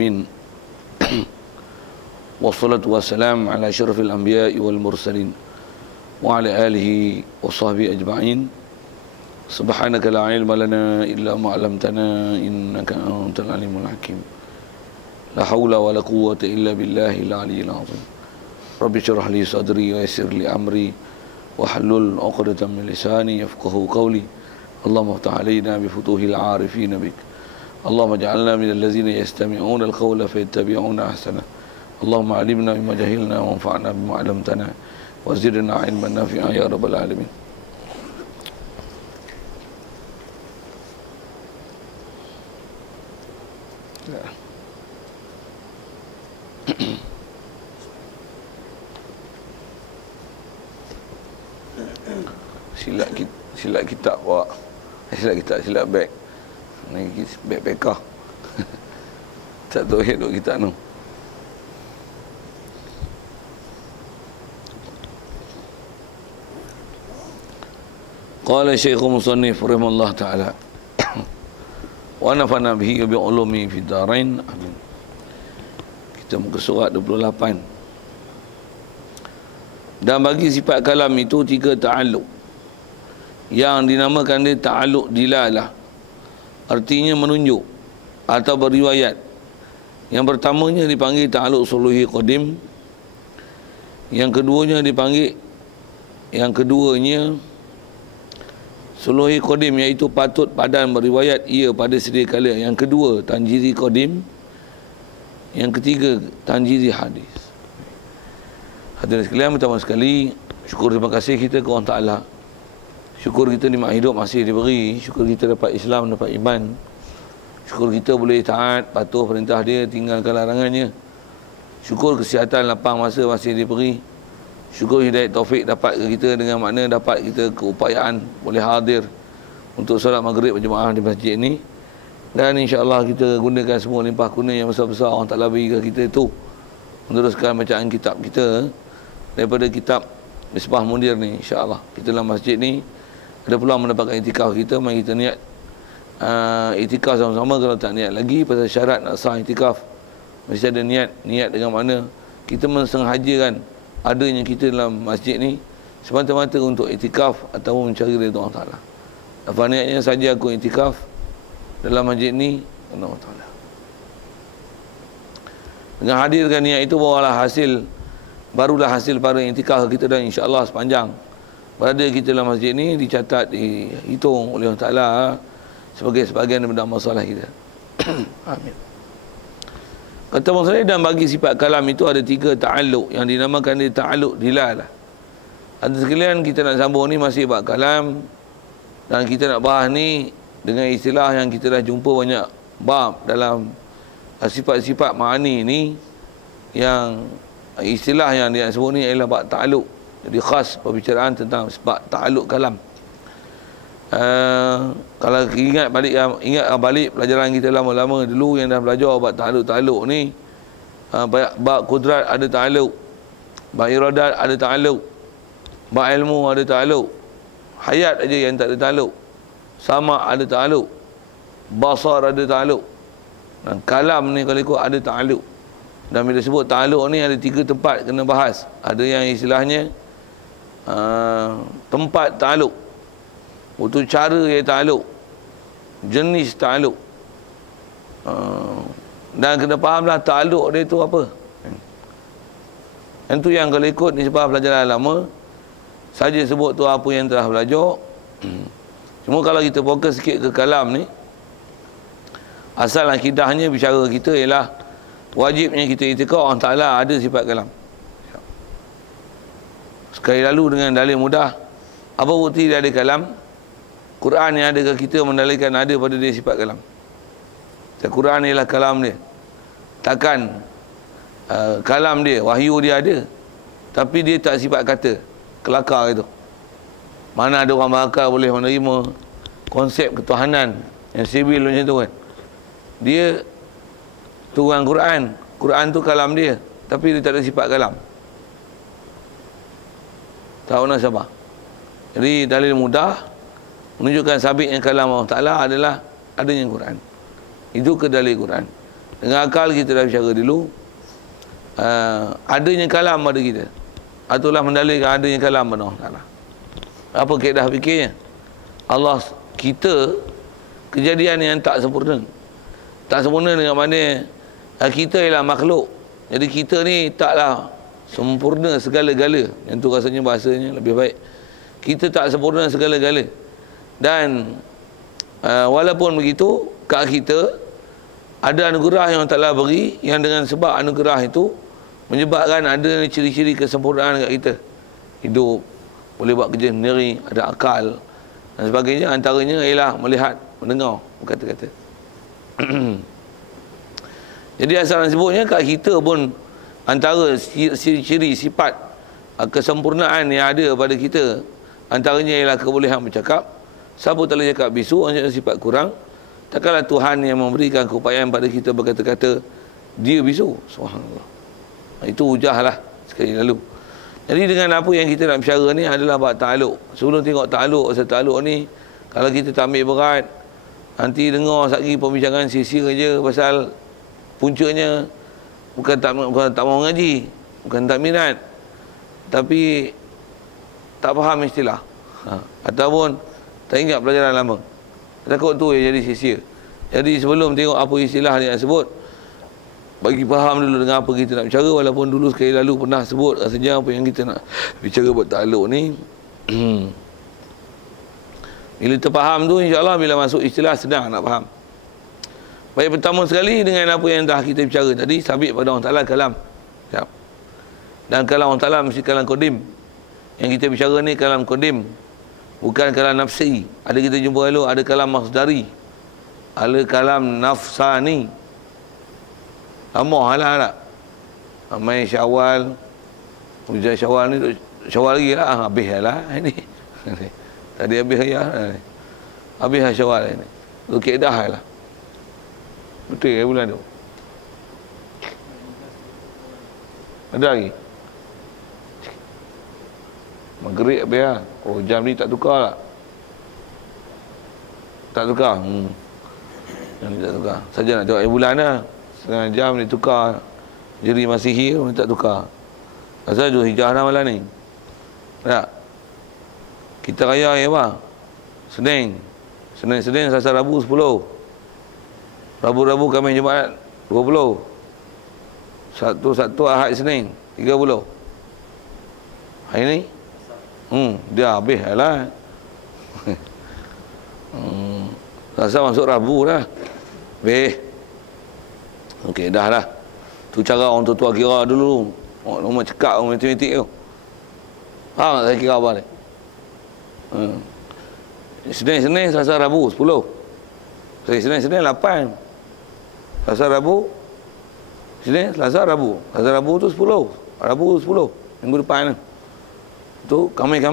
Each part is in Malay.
Min wassalatu wassalam ala asyrafil anbiya'i wal mursalin wa ala alihi wa sahbihi ajma'in. Subhanaka la ilma lana illa ma 'allamtana innaka antal alimul hakim. La haula wa la quwwata illa billahil aliyyil azim. Rabbi shrah li sadri wa yassir li amri wa halul 'uqdatam min lisani yafqahu qawli. Allahumma iftah 'alaina bi futuhil 'arifin bik. اللهم اجعلنا من الذين يستمعون القول فيتبعون احسنه. اللهم علمنا بما جهلنا وانفعنا بما علمتنا وزدنا علما نافعا يا رب العالمين. Silap kitab awak. Silap beg. Ni backpacker. Tak tahu hidup kita tu. Qala Syekh Musannif rahimahullah taala wa nafa'na bihi bi ulumi fid darain. Amin. Kita muka surat 28. Dan bagi sifat kalam itu tiga ta'alluq yang dinamakan dia ta'alluq dilalah, artinya menunjuk atau beriwayat. Yang pertamanya dipanggil ta'alluq suluhi qadim. Yang keduanya suluhi qadim, iaitu patut padan beriwayat ia pada sedia kala. Yang kedua tanjiri qadim. Yang ketiga tanjiri hadis. Hadirin sekalian, pertama sekali syukur terima kasih kita kepada Allah Ta'ala. Syukur kita nikmat hidup masih diberi. Syukur kita dapat Islam, dapat iman. Syukur kita boleh taat, patuh perintah dia, tinggalkan larangannya. Syukur kesihatan, lapang masa masih diberi. Syukur hidayat taufik dapat ke kita, dengan makna dapat kita keupayaan boleh hadir untuk solat maghrib berjemaah di masjid ini. Dan insya-Allah kita gunakan semua limpah kurnia yang besar-besar Allah Ta'ala beri ke kita itu, meneruskan bacaan kitab kita daripada kitab Misbah Munir ni. InsyaAllah kita dalam masjid ni ada peluang mendapatkan itikaf kita. Mari kita niat itikaf sama-sama. Kalau tak niat lagi, pasal syarat nak sah itikaf mesti ada niat. Niat dengan mana kita mensengajakan adanya kita dalam masjid ni semata-mata untuk itikaf ataupun mencari redha Allah Ta'ala. Apa niatnya saja aku itikaf dalam masjid ni kerana Allah Ta'ala. Dengan hadirkan niat itu, barulah hasil para itikaf kita. Dan insya-Allah sepanjang berada kita dalam masjid ni dicatat, dihitung oleh Allah Ta'ala sebagai sebahagian daripada masalah kita. Amin. Kata masalah, dan bagi sifat kalam itu ada tiga ta'alluq yang dinamakan dia ta'alluq dilalah. Ada sekalian kita nak sambung ni masih bab kalam, dan kita nak bahas ni dengan istilah yang kita dah jumpa banyak bab dalam sifat-sifat ma'ani ni. Yang istilah yang dia sebut ni ialah bab ta'alluq. Jadi khas perbicaraan tentang sebab ta'alluq kalam. Kalau ingat balik pelajaran kita lama-lama dulu yang dah belajar bab ta'alluq ni, bab kudrat ada ta'alluq, bab iradat ada ta'alluq, bab ilmu ada ta'alluq, hayat aja yang tak ada ta'alluq, sama ada ta'alluq, basar ada ta'alluq, dan kalam ni kalau ikut ada ta'alluq. Dan bila sebut ta'alluq ni ada tiga tempat kena bahas. Ada yang istilahnya tempat ta'alluq, untuk cara yang ta'alluq, jenis ta'alluq, dan kena fahamlah ta'alluq dia tu apa. Yang tu yang kalau ikut ni sebab pelajaran lama saja sebut tu apa yang telah belajar. Cuma kalau kita fokus sikit ke kalam ni, asal akidahnya bicara kita ialah wajibnya kita itikad Allah Ta'ala ada sifat kalam. Sekali lalu dengan dalil mudah, apa bukti dia ada kalam? Quran yang ada ke kita mendalilkan ada pada dia sifat kalam. Quran ialah kalam dia. Takkan kalam dia, wahyu dia ada, tapi dia tak sifat kata, kelakar itu. Mana ada orang berakal boleh menerima konsep ketuhanan yang sibil macam tu kan. Dia turun Quran, Quran tu kalam dia, tapi dia tak ada sifat kalam. Tahu nak siapa? Jadi dalil mudah menunjukkan sabitnya kalam Allah Ta'ala adalah adanya Quran. Itu ke dalil Quran. Dengan akal kita dah bicara dulu. Adanya kalam pada kita. Itulah mendalilkan adanya kalam pada Allah Ta'ala. Apa kaedah fikirnya? Allah, kita kejadian yang tak sempurna. Tak sempurna dengan mana kita ialah makhluk. Jadi kita ni taklah sempurna segala-gala. Yang tu rasanya bahasanya lebih baik. Kita tak sempurna segala-gala. Dan walaupun begitu, kat kita ada anugerah yang Allah Ta'ala beri, yang dengan sebab anugerah itu menyebabkan ada ciri-ciri kesempurnaan kat kita. Hidup, boleh buat kerja sendiri, ada akal dan sebagainya. Antaranya ialah melihat, mendengar, berkata-kata. Jadi asal sebutnya kat kita pun antara ciri-ciri sifat kesempurnaan yang ada pada kita, antaranya ialah kebolehan bercakap. Siapa tak boleh cakap bisu, hanya sifat kurang. Takkanlah Tuhan yang memberikan keupayaan pada kita berkata-kata dia bisu. Subhanallah. Itu hujahlah sekali lalu. Jadi dengan apa yang kita nak bicara ni adalah bab ta'aluk. Sebelum tengok ta'aluk, pasal ta'aluk ni kalau kita tak ambil berat, nanti dengar sekali pembicaraan sia-sia je pasal puncanya bukan tak mau ngaji, bukan tak minat, tapi tak faham istilah, ataupun tak ingat pelajaran lama. Takut tu yang jadi sia-sia. Jadi sebelum tengok apa istilah dia sebut, bagi faham dulu dengan apa kita nak bicara. Walaupun dulu sekali lalu pernah sebut rasanya apa yang kita nak bicara buat ta'aluk ni. Bila terfaham tu, insyaAllah bila masuk istilah senang nak faham. Baik, pertama sekali dengan apa yang dah kita bicara tadi, sabit pada Allah Ta'ala kalam. Dan kalam Allah Ta'ala mesti kalam qadim. Yang kita bicara ni kalam qadim, bukan kalam nafsi. Ada kita jumpa lalu, ada kalam masdari, ada kalam nafsani. Lama lah. Main Syawal, hujan Syawal ni, Syawal lagi lah, habis lah ini. Tadi habis raya, habis Syawal ini. Tu kaedah lah. Betul ke bulan tu? Ada lagi? Maghrib habis lah. Oh, jam ni tak tukar lah. Tak tukar? Jam ni tak tukar. Saja nak tengok bulan lah. Setengah jam ni tukar. Jeri Masihi ni tak tukar. Asal Zulhijjah dah malam ni. Tak? Kita raya ya apa? Senin, Selasa, Rabu 10. Rabu, Khamis, Jumaat 20. Sabtu, Ahad, Isnin 30. Hari ni dia habis lah. Selasa masuk Rabu dah. Habis. Okey, dah lah. Tu cara orang tua kira dulu. Orang cekak orang matematik tu. Faham tak saya kira apa ni? Senin, Selasa, Rabu 10. Senin 8. Selasa, Rabu, Senin, Selasa, Rabu. Selasa, Rabu tu 10. Rabu 10. Minggu depan tu Khamis.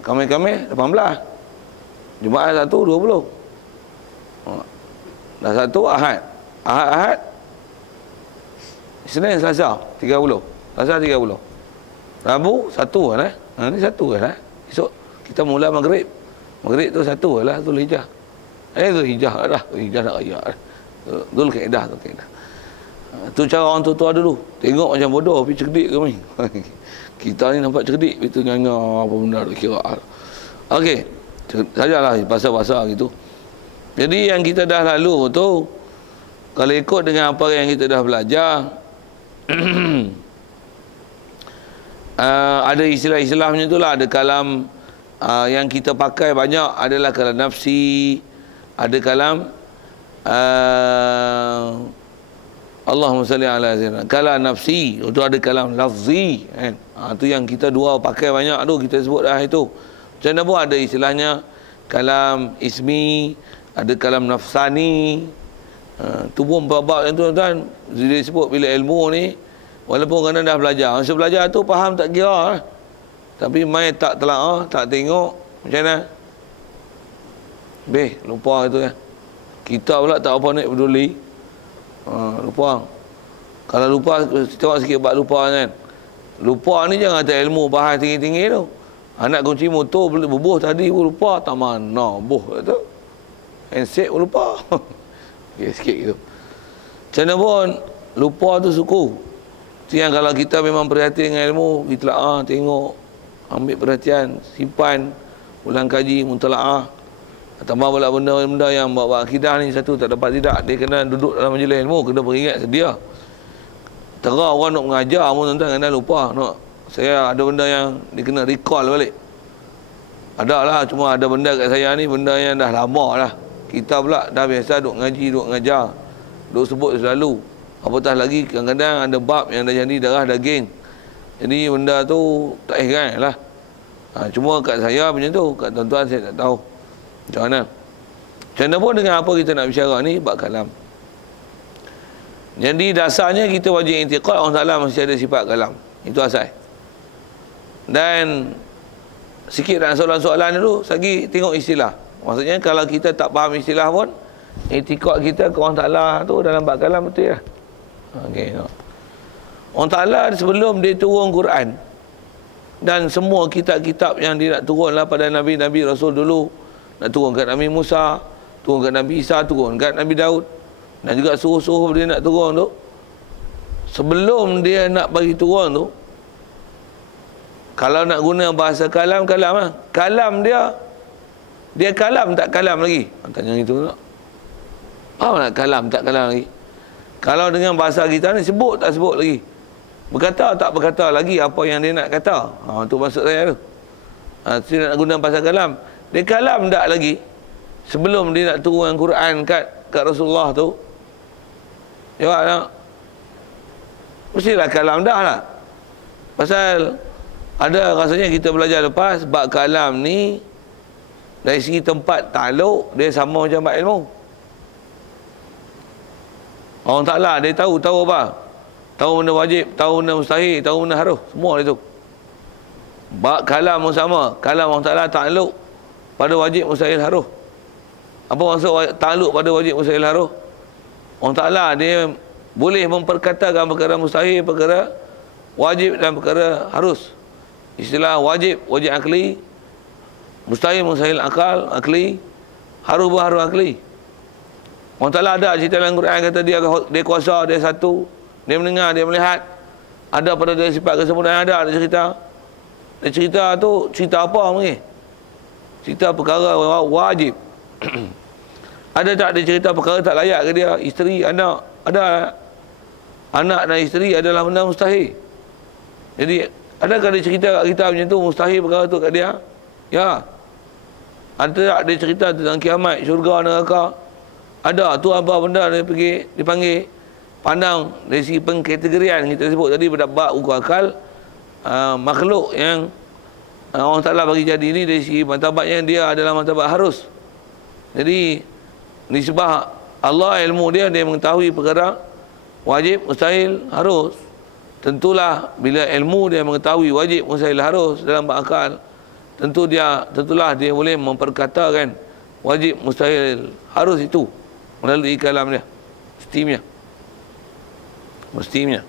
Khamis 18. Jumaat 1 20. Dah 1 Ahad. Senin, Selasa 30. Selasa 30. Rabu 1 lah. Ni 1 lah. Esok kita mula maghrib. Maghrib tu 1 lah Zulhijjah. Zulhijjah dah. Zulhijjah nak raya dah. Zulkaidah. Tu cara orang tua dulu. Tengok macam bodoh tapi cerdik kami. Kita ni nampak cerdik, itu nganga apa benda tu kira. Okey. Sajalah pasal-pasal gitu. Jadi yang kita dah lalu tu, kalau ikut dengan apa yang kita dah belajar, ada istilah-istilah macam itulah. Ada kalam yang kita pakai banyak adalah kalam nafsi, ada kalam Allahumma salli ala sayyidina, kalam nafsi, itu ada kalam lafzi kan. Itu yang kita dua pakai banyak tu, kita sebut dah itu. Macam mana pun ada istilahnya kalam ismi, ada kalam nafsani. Tu pun bab-bab yang tu tuan, dia sebut bila ilmu ni, walaupun kena dah belajar, masa belajar tu faham tak kira lah. Tapi mai tak telaah, tak tengok, macam mana? Lupa itu ya. Kita pula tak apa nak peduli. Lupa. Kalau lupa, tengok sikit bab lupa kan. Lupa ni jangan ada ilmu bahas tinggi-tinggi tu. Anak kunci motor bubuh tadi pun lupa, tak mana buh tu. Handset pun lupa. sikit gitu. Macam mana pun lupa tu suku. Tu yang kalau kita memang perhatian dengan ilmu, ditelaah, tengok, ambil perhatian, simpan, ulang kaji, mutalaah. Tambah pula benda-benda yang bawa akidah ni satu tak dapat tidak. Dia kena duduk dalam majlis ilmu, kena beringat sedia. Terang orang nak mengajar pun tuan-tuan kena lupa. Saya ada benda yang dia kena recall balik. Ada lah, cuma ada benda kat saya ni, benda yang dah lama lah. Kita pula dah biasa duk ngaji, duk ngajar, duk sebut selalu. Apatah lagi kadang-kadang ada bab yang dah jadi darah daging. Jadi benda tu tak heran lah. Cuma kat saya macam tu, kat tuan-tuan saya tak tahu macam mana. Macam mana pun dengan apa kita nak bicara ni, bab kalam. Jadi dasarnya kita wajib intiqad Allah Ta'ala mesti ada sifat kalam. Itu asal. Dan sikit dalam soalan-soalan dulu, lagi tengok istilah. Maksudnya kalau kita tak faham istilah pun, intiqad kita ke Allah Ta'ala tu dalam bab kalam betul lah. Okay, no. Allah Ta'ala sebelum dia turun Quran dan semua kitab-kitab yang dia nak turunlah pada Nabi-Nabi Rasul dulu, nak turun kat Nabi Musa, turun kat Nabi Isa, turun kat Nabi Daud, dan juga suruh-suruh dia nak turun tu, sebelum dia nak bagi turun tu, kalau nak guna bahasa kalam, kalam lah. Kalam dia kalam tak kalam lagi? Tanya itu tak? Apa nak kalam tak kalam lagi? Kalau dengan bahasa kita ni sebut tak sebut lagi? Berkata tak berkata lagi apa yang dia nak kata? Itu maksud saya tu. Saya nak guna bahasa kalam. Dia kalam tak lagi? Sebelum dia nak turun Quran kat Rasulullah tu, jawab tak? Mestilah kalam dah lah. Pasal ada rasanya kita belajar lepas, bab kalam ni dari segi tempat takluk dia sama macam bab ilmu. Allah Ta'ala dia tahu apa? Tahu benda wajib, tahu benda mustahil, tahu benda harus, semua dia tahu. Bab kalam pun sama. Kalam Allah Ta'ala takluk pada wajib, mustahil, harus. Apa maksud takluk pada wajib, mustahil, harus? Allah Ta'ala dia boleh memperkatakan perkara mustahil, perkara wajib dan perkara harus. Istilah wajib, wajib akli, mustahil, mustahil akli, harus akli. Allah Ta'ala ada cerita dalam Quran kata dia kuasa, dia satu, dia mendengar, dia melihat. Ada pada dia sifat kesempurnaan, ada cerita. Dia cerita tu, cerita apa mungkin? Cerita perkara wajib. Ada tak dia cerita perkara tak layak ke dia? Isteri, anak. Ada. Anak dan isteri adalah benda mustahil. Jadi, adakah dia cerita kat kita macam tu, mustahil perkara tu kat dia? Ya. Ada tak dia cerita tentang kiamat, syurga, neraka? Ada. Tu apa benda dia pergi, dipanggil, pandang dari segi pengkategorian kita sebut tadi pada bab ukur akal, makhluk yang Allah Ta'ala bagi jadi ni dari segi martabatnya dia adalah martabat harus. Jadi nisbah Allah ilmu dia mengetahui perkara wajib, mustahil, harus. Tentulah bila ilmu dia mengetahui wajib, mustahil, harus dalam bab akal, tentulah dia boleh memperkatakan wajib, mustahil, harus itu melalui kalam dia. Mestinya.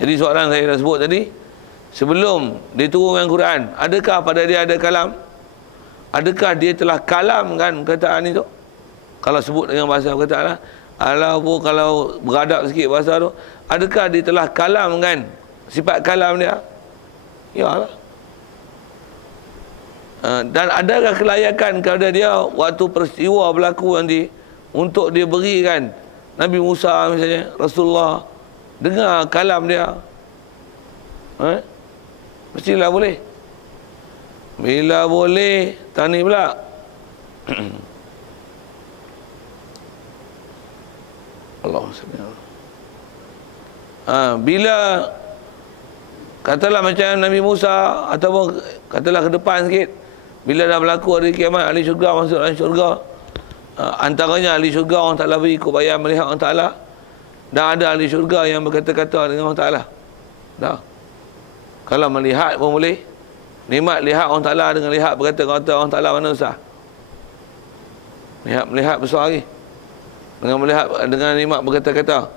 Jadi soalan saya dah sebut tadi, sebelum dia turunkan Quran, adakah pada dia ada kalam? Adakah dia telah kalamkan perkataan itu? Kalau sebut dengan bahasa perkataan lah, kalau beradab sikit bahasa tu, adakah dia telah kalamkan sifat kalam dia? Ya lah. Dan adakah kelayakan kepada dia waktu peristiwa berlaku nanti untuk dia berikan Nabi Musa misalnya, Rasulullah dengar kalam dia? Mestilah boleh. Bila boleh, tani pula. Allah SWT. Bila katalah macam Nabi Musa, ataupun katalah ke depan sikit, bila dah berlaku hari kiamat, ahli syurga masuk dalam syurga, antaranya ahli syurga orang Ta'ala beri kebaikan melihat Allah Ta'ala, dan ada ahli syurga yang berkata-kata dengan Allah Ta'ala. Dah. Kalau melihat pun boleh. Nikmat lihat Allah Ta'ala dengan lihat berkata-kata Allah Ta'ala mana usah. Melihat besar lagi. Dengan melihat, dengan nikmat berkata-kata.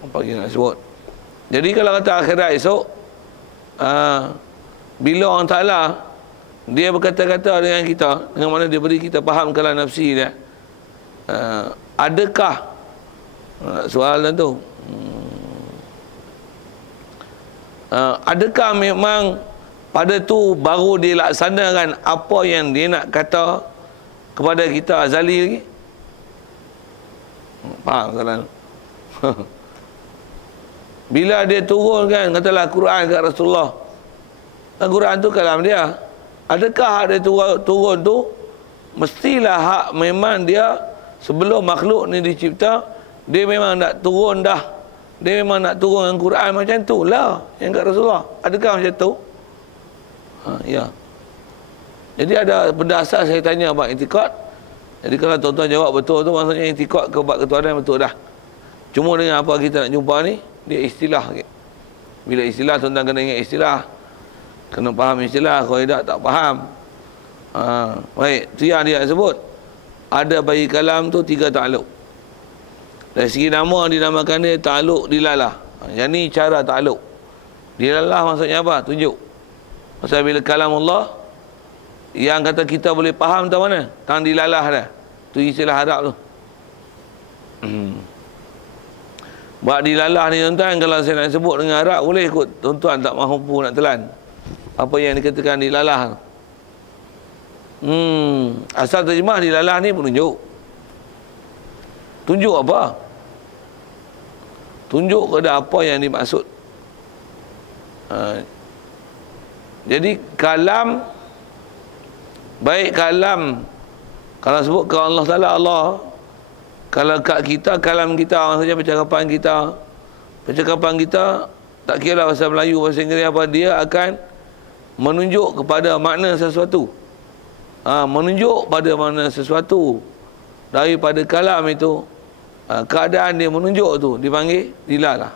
Apa lagi nak sebut? Jadi kalau kata akhirat esok, bila Allah Ta'ala dia berkata-kata dengan kita, dengan mana dia beri kita faham kalam nafsi dia, adakah soalan tu adakah memang pada tu baru dilaksanakan apa yang dia nak kata kepada kita azali lagi? Faham soalan? Bila dia turunkan katalah Quran kat Rasulullah, Quran tu kalam dia, adakah hak dia turun tu mestilah hak memang dia sebelum makhluk ni dicipta dia memang nak turun dah, dia memang nak turun Quran macam tu lah yang kat Rasulullah? Adakah macam tu? Ya. Jadi ada berdasar saya tanya bab i'tikad. Jadi kalau tuan-tuan jawab betul tu, maksudnya i'tikad ke bab ketuhanan betul dah. Cuma dengan apa kita nak jumpa ni, dia istilah. Bila istilah, tuan-tuan kena ingat istilah, kena faham istilah. Kalau tidak tak faham. Baik, tu yang dia sebut. Ada bagi kalam tu 3 takluk. Dari segi nama dinamakan dia takluk dilalah. Yang ni cara takluk. Dilalah maksudnya apa? Tunjuk. Pasal bila kalam Allah yang kata kita boleh faham tahu mana? Tang dilalah dah. Tu istilah Arab tu. Buat dilalah ni tuan-tuan, kalau saya nak sebut dengan Arab boleh kot, tuan-tuan tak mampu nak telan apa yang dikatakan dilalah. Asal terjemah dilalah ni menunjuk. Tunjuk apa? Tunjuk kepada apa yang dimaksud. Jadi kalam, baik kalam, kalau sebut ke Allah Ta'ala Allah, kalau kat kita kalam kita, maksudnya percakapan kita tak kira bahasa Melayu, bahasa Inggeris apa, dia akan menunjuk kepada makna sesuatu. Menunjuk pada makna sesuatu daripada kalam itu. Keadaan dia menunjuk tu dipanggil dilalah.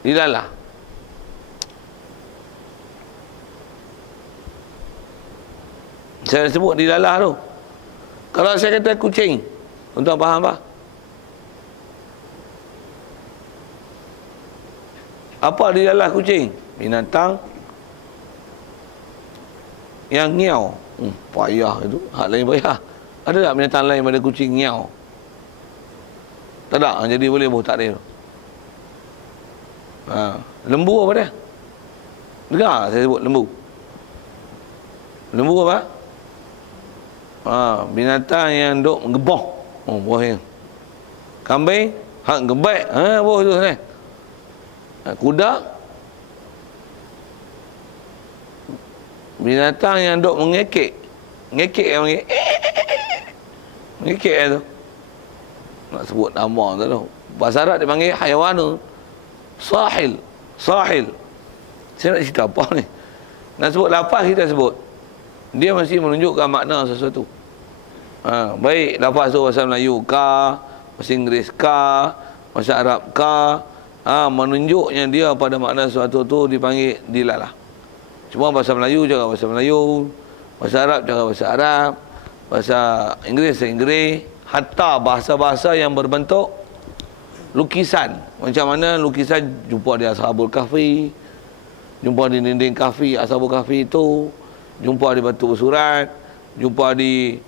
Dilalah. Saya sebut dilalah tu. Kalau saya kata kucing, tuan-tuan faham tak? Apa dilalah kucing? Binatang yang ngiau. Payah itu. Hak lain payah. Ada tak binatang lain pada kucing ngiau? Tak ada. Jadi boleh buh takdir. Lembu apa dia? Dengar saya sebut lembu. Lembu apa? Binatang yang duk gebah. Buah yang kambing hak gebaik. Buah tu sana. Kuda, binatang yang duk mengekek. Ngekek yang mengekek tu. Nak sebut nama tu. Bahasa Arab dia panggil haiwan tu sahil. Sahil. Saya nak cerita apa ni? Nak sebut lafaz kita sebut. Dia mesti menunjukkan makna sesuatu. Baik lafaz tu bahasa Melayu ka, bahasa Inggeris ka, bahasa Arab ka, menunjuknya dia pada makna sesuatu tu dipanggil dilalah. Cuma bahasa Melayu cakap bahasa Melayu, bahasa Arab cakap bahasa Arab, bahasa Inggeris Inggeris, hatta bahasa-bahasa yang berbentuk lukisan. Macam mana lukisan jumpa di Ashabul Kahfi, jumpa di dinding Kahfi, Ashabul Kahfi itu, jumpa di batu bersurat, jumpa di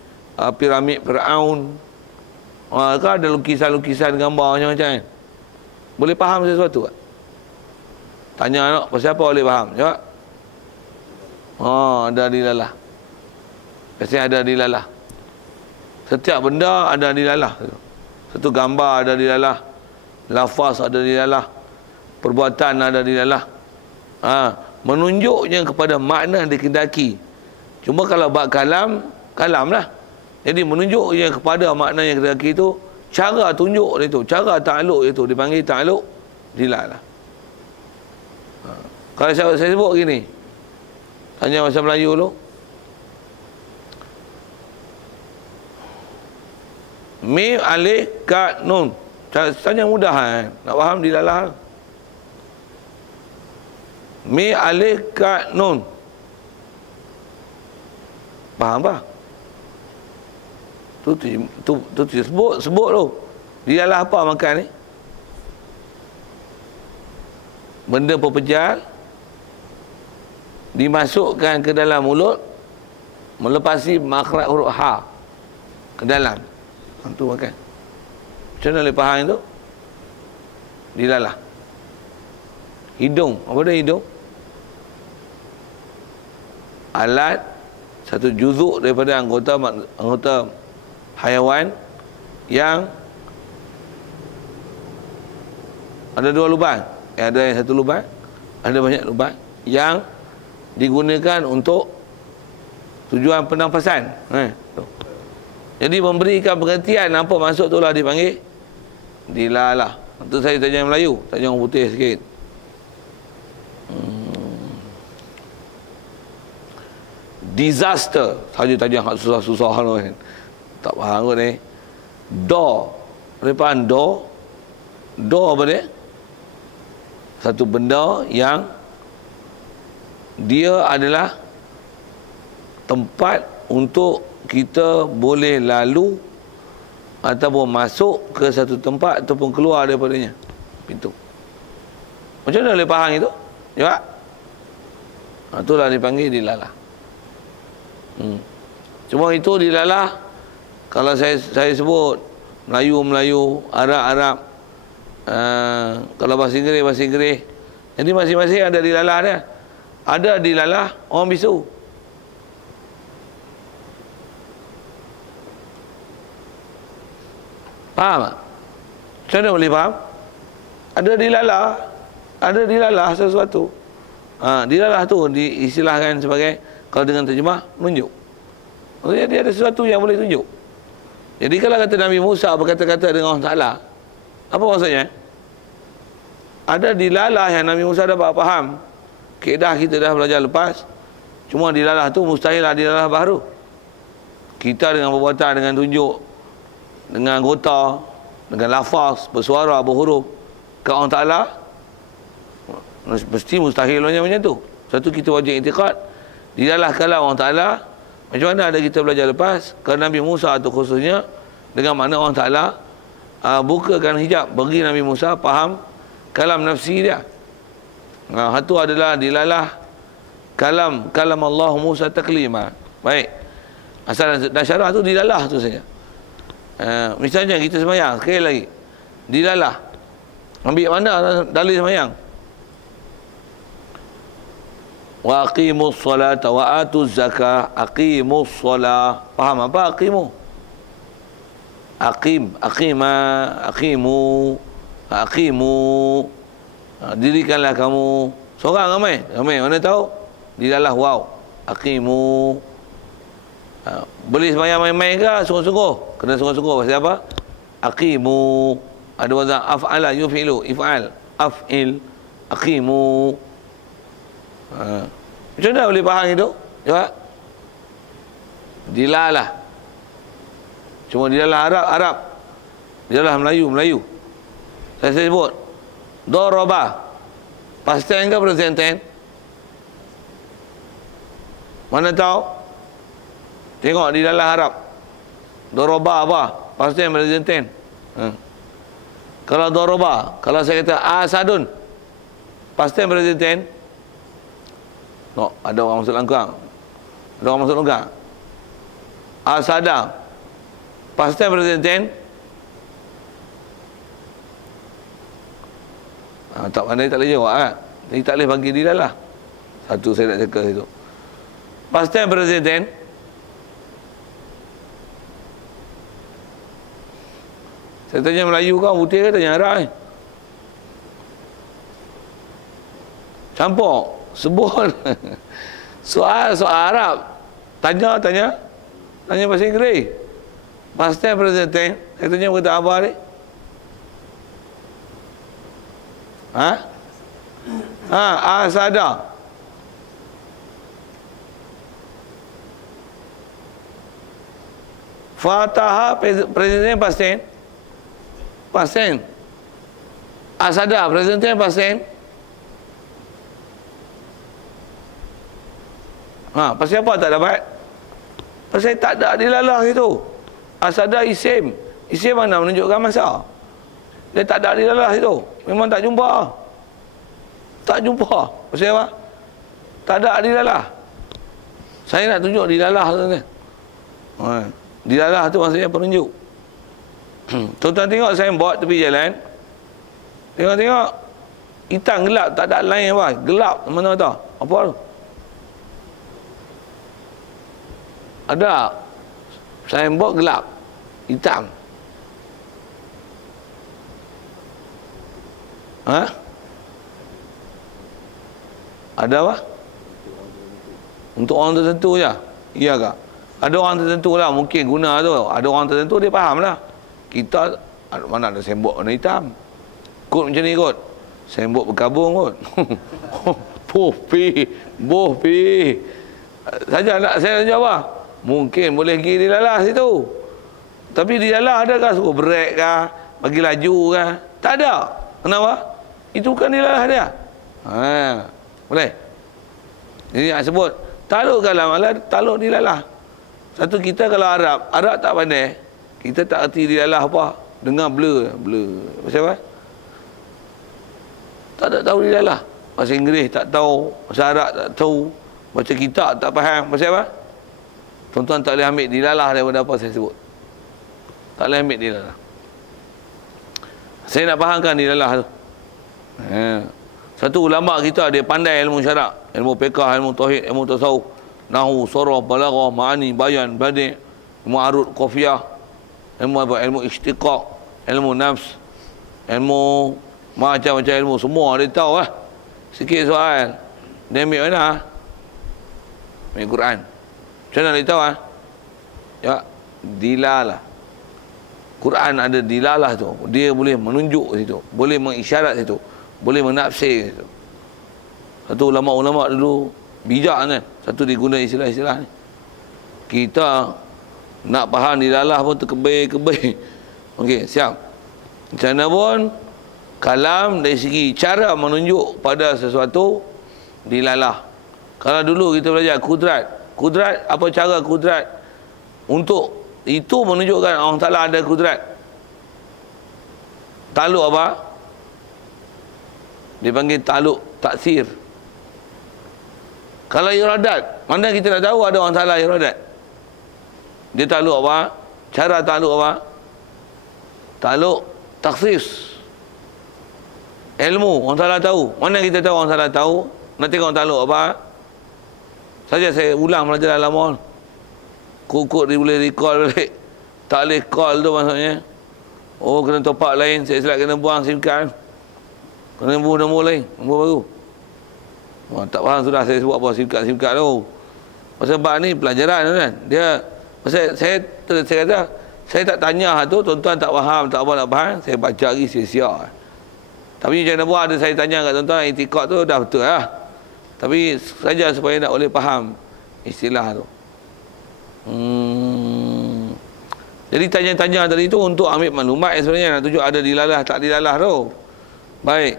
piramid Firaun. Kan ada lukisan-lukisan gambar macam-macam. Boleh faham sesuatu tak? Tanya anak, pasal apa boleh faham? Jawab. Ada dilalah. Biasanya ada dilalah. Setiap benda ada dilalah. Satu gambar ada dilalah. Lafaz ada dilalah. Perbuatan ada dilalah. Menunjuknya kepada makna dikendaki. Cuma kalau bab kalam, kalam lah. Jadi menunjuknya kepada makna yang dikendaki itu, cara tunjuk itu, cara takluk itu dipanggil takluk dilalah. Kalau saya sebut gini, tanya bahasa Melayu dulu. Mim alif ka nun. Tanya mudah nak faham dilalah. Mim alif ka nun. Faham tak? Tu sebut tu. Dilalah apa makan ni? Benda pepejal dimasukkan ke dalam mulut melepasi makhraj huruf ha ke dalam. Tu makan. Macam mana boleh faham itu? Dilalah. Hidung. Apa dia hidung? Alat, satu juzuk daripada anggota haiwan yang ada 2 lubang. Ada yang 1 lubang, ada banyak lubang yang digunakan untuk tujuan pernafasan. Jadi memberikan pengertian apa maksud tu lah dipanggil dilalah. Itu saya tanya Melayu, tanya orang putih sikit. Disaster. Tanya hak susah-susah kan. Tak faham kot ni. Apa do? Do apa dia? Satu benda yang dia adalah tempat untuk kita boleh lalu ataupun masuk ke satu tempat ataupun keluar daripadanya. Pintu. Macam mana boleh faham itu? Jawab. Itulah dipanggil dilalah. Cuma itu dilalah kalau saya sebut Melayu, Arab, kalau bahasa Inggeris. Jadi masing-masing ada dilalah dia. Ada dilalah orang bisu. Faham tak? Macam mana boleh faham? Ada dilalah sesuatu. Dilalah tu diistilahkan sebagai, kalau dengan terjemah, menunjuk. Maksudnya dia ada sesuatu yang boleh tunjuk. Jadi kalau kata Nabi Musa berkata-kata dengan Allah Ta'ala, apa maksudnya? Ada dilalah yang Nabi Musa dapat faham. Kaedah kita dah belajar lepas. Cuma dilalah tu mustahil lah dilalah baru. Kita dengan perbuatan, dengan tunjuk, dengan anggota, dengan lafaz, bersuara, berhuruf ke Allah Ta'ala, mesti mustahil macam tu. Satu, kita wajib i'tiqad dilalah kalam Allah Ta'ala. Macam mana ada kita belajar lepas, ke Nabi Musa tu khususnya, dengan mana Allah Ta'ala bukakan hijab bagi Nabi Musa faham kalam nafsi dia. Satu adalah dilalah kalam Allah Musa taklima. Baik, asal dan syarah tu dilalah tu saja. Misalnya kita semayang, sekali lagi dilalah, ambil mana dalil semayang? Wa aqimus salata wa atuz zakah. Aqimus salah. Faham apa aqimu? Aqimu. Dirikanlah kamu. Seorang ramai mana tahu? Dilalah waw. Aqimu. Boleh semayang main-main ke? Sungguh-sungguh. Kena sungguh-sungguh. Pasal apa? Aqimu. Ada wazan af'ala yufilu. If'al. Af'il. Aqimu. Macam mana boleh faham itu? Jawab. Dilalah. Cuma dilalah Arab. Dilalah Melayu. Saya sebut Doroba. Past tense ke present tense? Mana tahu? Tengok dilalah Arab. Doroba apa? Past tense present tense. Kalau doroba, kalau saya kata asadun, past tense present tense. No, ada orang masuk longgang. Asada. Past tense present tense. Tak pandai tak boleh jawab kan? Jadi tak boleh bagi dia lah. Satu saya nak cakap itu. Past tense present tense. Saya tanya Melayu kau, putih ke tanya Arab ni? Campur. Sebut soal Arab, tanya bahasa Inggeris. Past tense present tense. Saya tanya kata apa ni? Asada. Fataha present tense past tense. Asada present tense past tense. Pasal apa tak dapat? Pasal tak ada dilalah itu. Asada isim. Isim mana menunjukkan masa. Dia tak ada dilalah itu. Memang tak jumpa. Pasal apa? Tak ada dilalah. Saya nak tunjuk dilalah tu. Dilalah tu maksudnya penunjuk. Tuan-tuan tengok signboard tepi jalan. Tengok-tengok. Hitam gelap, tak ada lain apa. Gelap, mana tahu? Apa tu? Ada. Signboard gelap. Hitam. Ha? Ada apa? Untuk orang tertentu je. Iya kak? Ada orang tertentu lah mungkin guna tu. Ada orang tertentu dia faham lah. Kita mana ada sembok warna hitam. Kot macam ni kot. Sembok berkabung kot. Boh pi. Saja nak saya jawab. Mungkin boleh pergi dilalah situ. Tapi dilalah adakah suruh break kah? Bagi laju kah? Tak ada. Kenapa? Itu bukan dilalah dia. Ha, boleh. Jadi nak sebut taluk kalam Allah, taluk dilalah. Satu kita kalau Arab tak pandai. Kita tak erti dilalah apa. Dengar blur. Pasal apa? Tak tahu dilalah. Bahasa Inggeris tak tahu, bahasa Arab tak tahu, baca kitab tak faham. Pasal apa? Tuan-tuan tak boleh ambil dilalah daripada apa saya sebut. Tak boleh ambil dilalah. Saya nak fahamkan dilalah tu. Satu ulama kita dia pandai ilmu syarak, ilmu fiqh, ilmu tauhid, ilmu tasawuf, nahwu, saraf, balaghah, ma'ani, bayan, badi', ilmu arud, qafiyah, ilmu istiqaq, ilmu nafs, ilmu macam-macam ilmu semua dia tahu lah. Sikit soal. Dia ambil mana? Ambil Quran. Macam mana dia tahu ah? Ya, dilalah. Quran ada dilalah tu. Dia boleh menunjuk situ, boleh mengisyarat situ, boleh menafsir situ. Satu ulama-ulama dulu bijak kan. Satu diguna istilah-istilah ni. Kita nak faham dilalah pun terkebir-kebir. Okey, siap. Macam mana pun kalam dari segi cara menunjuk pada sesuatu dilalah. Kalau dulu kita belajar kudrat, apa cara kudrat untuk itu menunjukkan Allah Ta'ala ada kudrat. Taluk apa? Dipanggil taluk taksir. Kalau iradat, mana kita nak tahu ada Allah Ta'ala iradat? Dia taluk apa? Cara taluk apa? Taluk taksis. Ilmu, orang Ta'ala tahu. Mana kita tahu orang Ta'ala tahu? Nak tengok taluk apa? Saja saya ulang pelajaran lama. Kukut dia boleh recall balik. Tak boleh call tu maksudnya. Oh, kena top up lain. Saya silap kena buang SIM card. Kena buang nombor lain. Nombor baru. Oh, tak faham sudah saya sebut apa SIM card tu. Pasal bab ni pelajaran tu kan. Dia, pasal saya kata, saya tak tanya tu, tuan-tuan tak faham, tak apa nak faham. Saya baca lagi sia-sia. Tapi macam mana buat ada saya tanya kat tuan-tuan, itikad tu dah betul lah. Tapi saja supaya nak boleh faham istilah tu. Jadi tanya-tanya tadi tu untuk ambil maklumat sebenarnya. Nak tunjuk ada dilalah tak dilalah tu. Baik.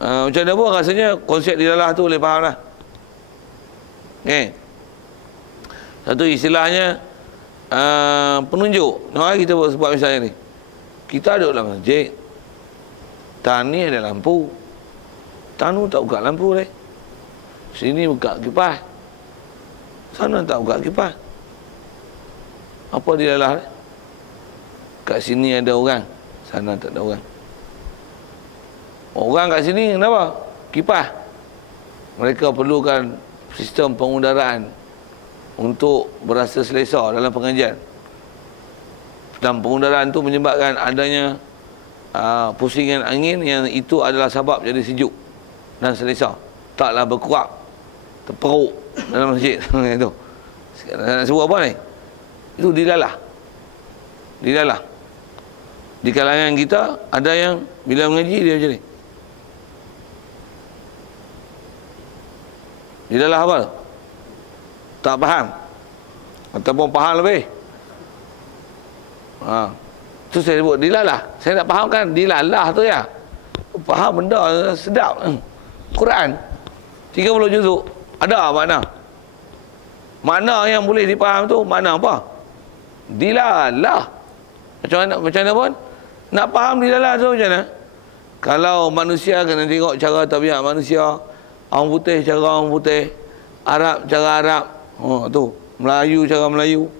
Macam mana pun rasanya konsep dilalah tu boleh faham lah. Okay. Satu istilahnya penunjuk. Nah, kita sebut misalnya ni. Kita duduk dalam masjid. Tan ni ada lampu. Tan tu tak buka lampu leh. Sini buka kipas. Sana tak buka kipas. Apa dia lah? Kat sini ada orang, sana tak ada orang. Orang kat sini kenapa? Kipas. Mereka perlukan sistem pengudaraan untuk berasa selesa dalam pengajian. Dan pengudaraan tu menyebabkan adanya pusingan angin yang itu adalah sebab jadi sejuk dan selesa. Taklah berkuak, terperuk dalam masjid. Itu. Nak sebut apa ni? Itu dilalah. Dilalah. Di kalangan kita ada yang bila mengaji dia macam ni. Dilalah apa? Tak faham. Ataupun faham lebih. Tu saya sebut dilalah. Saya nak fahamkan dilalah tu ya. Faham benda sedap. Quran 30 juzuk. Ada makna. Makna yang boleh dipaham tu makna apa? Dilalah. Macam mana pun nak faham dilalah tu macam mana? Kalau manusia kena tengok cara tabiat manusia, orang putih cara orang putih, Arab cara Arab. Tu, Melayu cara Melayu.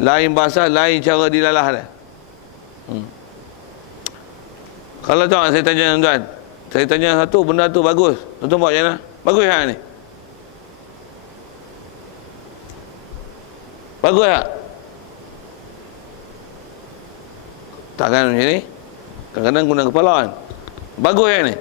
Lain bahasa, lain cara dilalah dia. Kalau tak saya tanya tuan, saya tanya satu benda tu bagus, tuan buat macam mana? Bagus tak ni? Bagus tak? Takkan macam ni? Kadang-kadang guna kepala kan? Bagus tak ni?